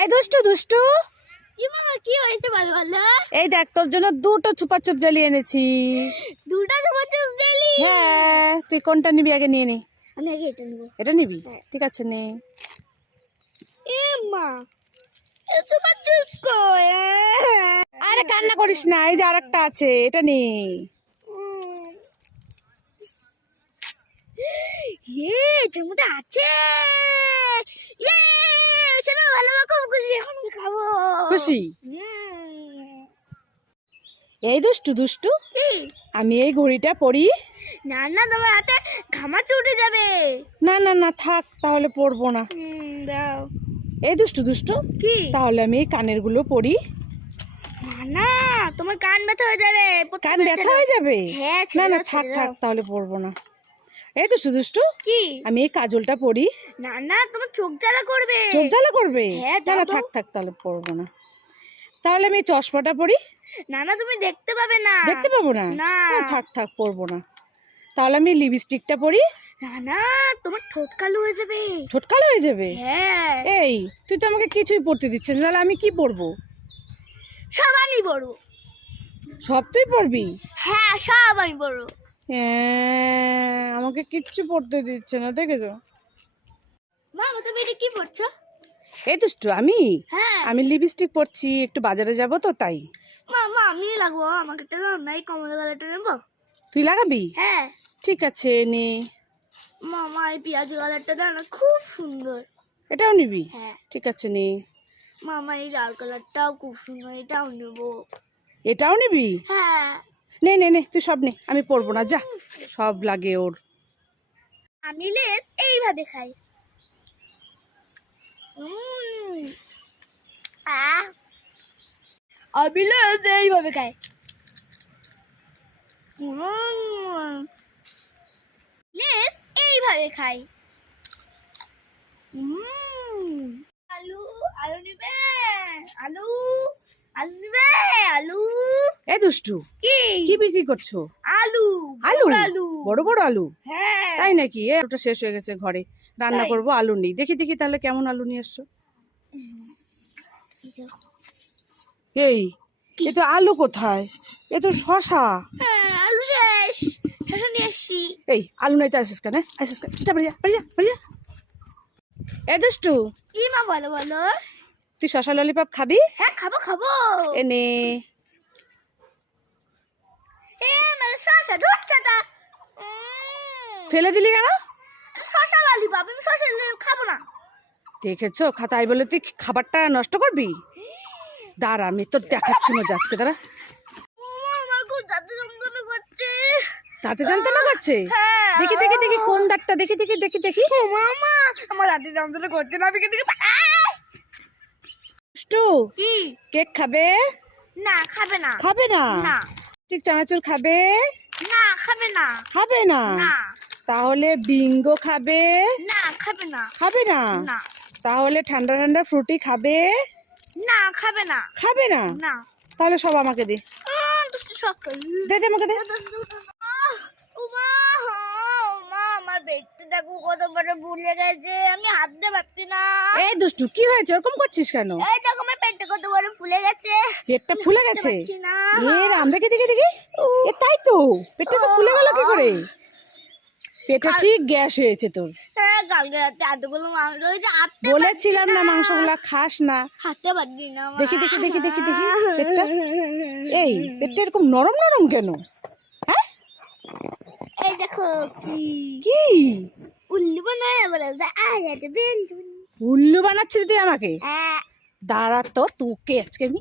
এই দুষ্টু দুষ্টু, কি হয়েছে বল বল। এই দেখ তোর জন্য দুটো চুপাচুপ জ্বালিয়ে এনেছি। দুটো চুপাচুপ জেলি? হ্যাঁ, তুই কোনটা নিবি আগে নিয়ে নে। আমি আগে এটা নেব। এটা নিবি? ঠিক আছে নে। এ মা, এ চুপাচুপ কই? আরে কান্না করিস না, এই যে আরেকটা আছে, এটা নে। এটার মধ্যে আছে। ইয়ে, চলো ভালো খুব খুশি, এখন খাবো। খুশি? এই দুষ্টু দুষ্টু, কি? আমি এই ঘড়িটা পরি। না না, তোমার হাতে ঘামাচি উঠে যাবে। না না না, থাক, তাহলে পরবো না। দাও। এই দুষ্টু দুষ্টু, কি? তাহলে আমি এই কানের গুলো পরি। না না, তোমার কান ব্যথা হয়ে যাবে। কান ব্যথা হয়ে যাবে? হ্যাঁ, না না, থাক থাক, তাহলে পরবো না। এই দুষ্টু দুষ্টু, কি? আমি এই কাজলটা পরি। না না, তোমার চোখ জ্বালা করবে। চোখ জ্বালা করবে? হ্যাঁ, না না, দাও। থাক থাক, তাহলে পরবো না। তাহলে আমি এই চশমাটা পরি। না না, তুমি দেখতে পাবে না। দেখতে পাবো না? না। থাক থাক, পরবো না। তাহলে আমি লিপস্টিকটা পরি। না না, তোমার ঠোঁট কালো হয়ে যাবে। ঠোঁট কালো হয়ে যাবে? হ্যাঁ। এই, তুই তো আমাকে কিছুই পরতে দিচ্ছিস না, তাহলে আমি কি পরবো? সব আমি পড়বো। সব তুই পরবি? হ্যাঁ, সব আমি পড়বো। হ্যাঁ, আমাকে কিচ্ছু পরতে দিচ্ছে না, দেখেছো? মা, তুমি এটা কি পড়ছো? এই দুষ্টু, আমি হ্যাঁ। আমি লিপস্টিক পরছি, একটু বাজারে যাব তো তাই। মা মা, আমি লাগবো, আমাকে একটা দাও না, এই কমলা কালারটা নেবো। তুই লাগাবি? হ্যাঁ। ঠিক আছে নে। মামা, এই পেঁয়াজ কালারটা দাও না, খুব সুন্দর। এটাও নিবি? হ্যাঁ। ঠিক আছে নে। মামা, এই লাল কালারটাও খুব সুন্দর, এটাও নেবো। এটাও নিবি? হ্যাঁ। নে নে নে, তুই সব নে, আমি পরবো না, যা। সব লাগে ওর। আমি লেস এইভাবে খাই। আমি লেস এইভাবে খাই। লেস এইভাবে খাই। আলু, আলু নিবে? আলু, আলু নিবে? আলু। এই দুষ্টু, কি? কি বিক্রি করছো? আলু। আলু? বড় আলু। বড় বড় আলু? হ্যাঁ। তাই নাকি? আলুটা শেষ হয়ে গেছে ঘরে, রান্না তাই? করবো, আলু নেই। দেখি দেখি তাহলে কেমন আলু নিয়ে এসছো। এই, এ তো আলু কোথায়? এ তো শশা। হ্যাঁ, আলু শেষ, শসা নিয়ে এসছি। এই, আলু নাই তো আসিস কেন? আসিস কেন? যা, বাড়ি যা, বাড়ি যা, বাড়ি যা। এ দুষ্টু, কি মা, বলো বলো। তুই শশা ললিপপ খাবি? হ্যাঁ, খাবো খাবো। এনে। মানে শসা ধরছে তা। ফেলে দিলি কেন? শসা ললিপপ, আমি শসা খাবো না। দেখেছো, খাতাই বলে তুই খাবারটা নষ্ট করবি? দাঁড়া, আমি তোর দেখাচ্ছি মজা আজকে, দাঁড়া। আমার খুব দাঁতে যন্ত্রণা করছে। দাঁতে যন্ত্রণা করছে? হ্যাঁ। দেখি দেখি দেখি, কোন দাঁতটা? দেখি দেখি দেখি দেখি। ও মামা, আমার দাঁতে যন্ত্রণা করছে না, আমি কিন্তু দুষ্টু, কি? কেক খাবে? না, খাবে না। খাবে না? না ঠিক, চানাচুর খাবে? না, খাবে না। খাবে না? না তাহলে বিঙ্গো খাবে? না, খাবে না। খাবে না? না তাহলে ঠান্ডা ঠান্ডা ফ্রুটি খাবে? না, খাবে না। খাবে না? না। তাহলে সব আমাকে দে। দুষ্টু শখ করি। দে দে, আমাকে দে। উমা, উমা, আমার পেটটা দেখো কত বড় ফুলে গেছে, আমি হাঁটতে পারছি না। এই দুষ্টু, কি হয়েছে? ওরকম করছিস কেন? এই দেখো, আমার পেটটা কত বড় ফুলে গেছে। পেটটা ফুলে হাঁটতে গেছে? পারছি না। এ রাম, দেখি দেখি দেখি। এ তাই তো, পেটটা তো ফুলে গেল কি করে? পেটে ঠিক গ্যাস হয়েছে তোর। হ্যাঁ, কালকে রাতে এতগুলো মাংস হয়েছে, হাঁটতে বলেছিলাম না মাংসগুলা খাস না। হাঁটতে পারছি না মা। দেখি দেখি দেখি দেখি দেখি পেটটা। এই, পেটটা এরকম নরম নরম কেন? হ্যাঁ, এই দেখো কি কি উল্লু বানায় বলে বেলুন। উল্লু বানাচ্ছিস তুই আমাকে? হ্যাঁ। দাঁড়া তো, তোকে আজকে আমি